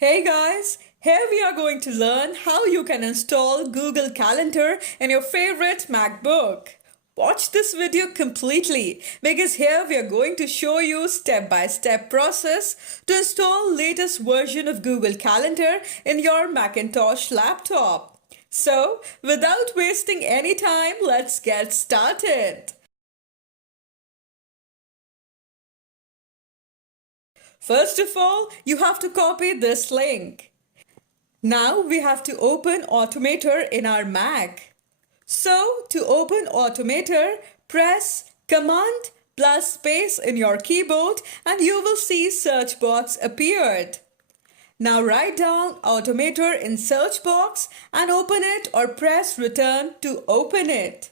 Hey guys, here we are going to learn how you can install Google Calendar in your favorite MacBook. Watch this video completely because here we are going to show you step-by-step process to install latest version of Google Calendar in your Macintosh laptop. So, without wasting any time, let's get started. First of all, you have to copy this link. Now we have to open Automator in our Mac. So to open Automator, press Command plus space in your keyboard and you will see search box appeared. Now write down Automator in search box and open it or press Return to open it.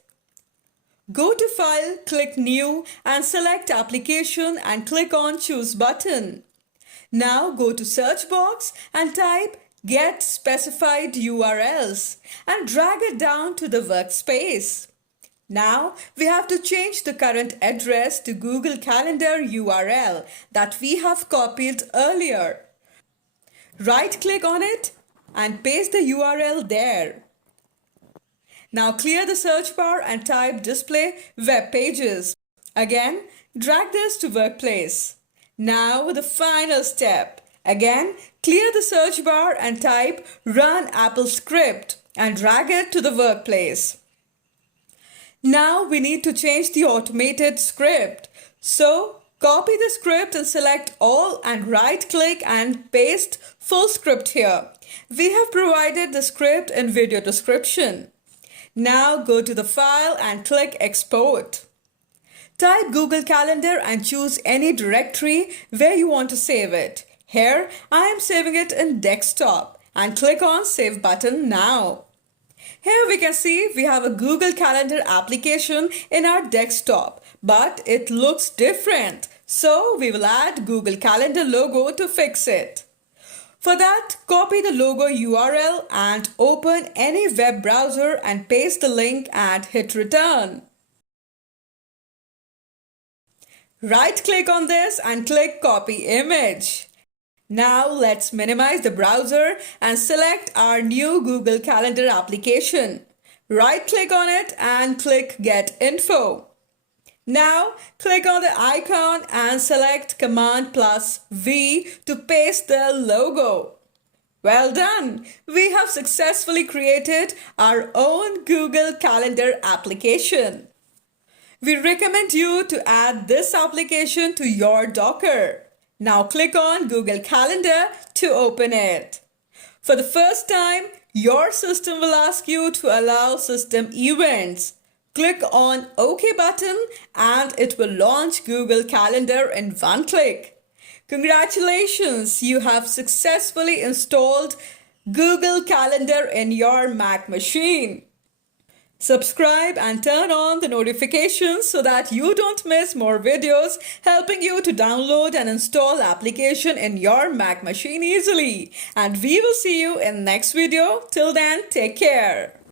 Go to File, click New and select Application and click on Choose button. Now go to search box and type Get Specified URLs and drag it down to the workspace. Now we have to change the current address to Google Calendar URL that we have copied earlier. Right-click on it and paste the URL there. Now clear the search bar and type Display Web Pages. Again, drag this to Workplace. Now the final step. Again, clear the search bar and type Run Apple Script and drag it to the Workplace. Now we need to change the automated script. So copy the script and select all and right-click and paste full script here. We have provided the script in video description. Now go to the file and click Export. Type Google Calendar and choose any directory where you want to save it. Here, I am saving it in desktop and click on Save button now. Here we can see we have a Google Calendar application in our desktop, but it looks different. So we will add Google Calendar logo to fix it. For that, copy the logo URL and open any web browser and paste the link and hit return. Right-click on this and click Copy Image. Now let's minimize the browser and select our new Google Calendar application. Right-click on it and click Get Info. Now click on the icon and select Command plus V to paste the logo. Well done! We have successfully created our own Google Calendar application. We recommend you to add this application to your Docker. Now click on Google Calendar to open it. For the first time, your system will ask you to allow system events. Click on OK button and it will launch Google Calendar in one click. Congratulations, you have successfully installed Google Calendar in your Mac machine. Subscribe and turn on the notifications so that you don't miss more videos helping you to download and install application in your Mac machine easily. And we will see you in next video. Till then, take care.